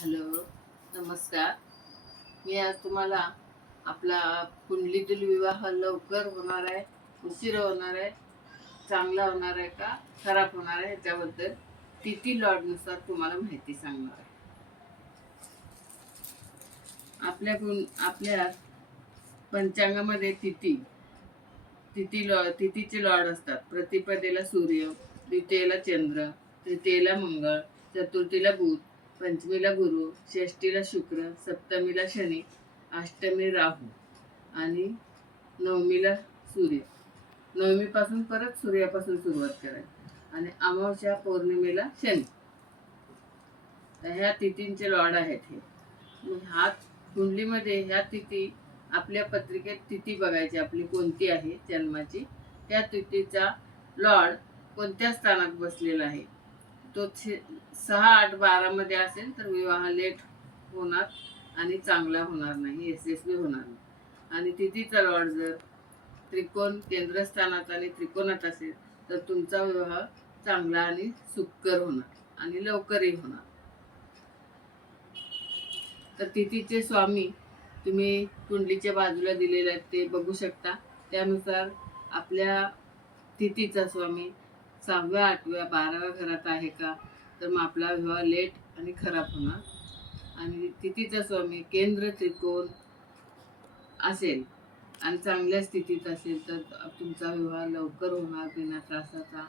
Hello, नमस्कार. मी आज तुम्हाला आपला कुंडलीतील विवाह लवकर होणार आहे, उशीर होणार आहे, चांगला होणार आहे का खराब होणार आहे याच्याबद्दल तिथी लॉर्डनुसार तुम्हाला माहिती सांगणार आहे. आपल्या पंचांगामध्ये तिथीचे लॉर्ड असतात. प्रतिपदेला सूर्य, द्वितीयेला चंद्र, तृतीयेला मंगळ, चतुर्थीला बुध, पंचमीला गुरु, षष्टीला शुक्र, सप्तमीला शनी, अष्टमी राहू आणि नवमीला सूर्य. नवमीपासून परत सूर्यापासून सुरुवात करायची आणि अमावस्या पौर्णिमेला शनी. तर ह्या तिथींचे लॉर्ड आहेत हे. कुंडलीमध्ये ह्या तिथी आपल्या पत्रिकेत तिथी बघायची आपली कोणती आहे जन्माची. त्या तिथीचा लॉर्ड कोणत्या स्थानात बसलेला आहे. तो 6, 8, 12 मध्ये असेल तर विवाह लेट होणार आणि चांगला होणार नाही, यशस्वी होणार नाही. आणि तिथीचा लॉर्ड जर त्रिकोण केंद्रस्थानात आणि त्रिकोणात असेल तर तुमचा विवाह चांगला आणि सुखकर होणार आणि लवकरही होणार. तर तिथीचे स्वामी तुम्ही कुंडलीच्या बाजूला दिलेले आहेत ते बघू शकता. त्यानुसार आपल्या तिथीचा स्वामी 6व्या, 8व्या, 12व्या घरात आहे का, तर मग आपला विवाह लेट आणि खराब होणार. आणि तिथीचा स्वामी केंद्र त्रिकोण असेल आणि चांगल्या स्थितीत असेल तर तुमचा विवाह लवकर होणार बिना त्रासाचा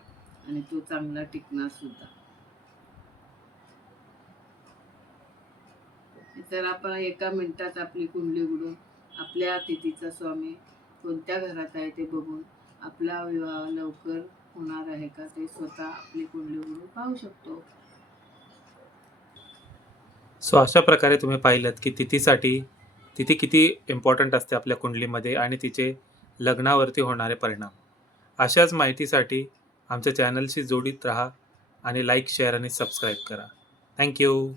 आणि तो चांगला टिकणार सुद्धा. तर आपण एका मिनिटात आपली कुंडली उघडून आपल्या तिथीचा स्वामी कोणत्या घरात आहे ते बघून आपला विवाह लवकर होणार आहे का ते स्वतः आपली कुंडली उघडून पाहू शकतो. अशा प्रकारे तुम्ही पाहिलं की तिथी किती इम्पॉर्टंट असते आपल्या कुंडलीमध्ये आणि तिचे लग्नावरती होणारे परिणाम. अशाच माहितीसाठी आमच्या चॅनलशी जोडीत राहा आणि लाईक, शेअर आणि सबस्क्राईब करा. थँक्यू.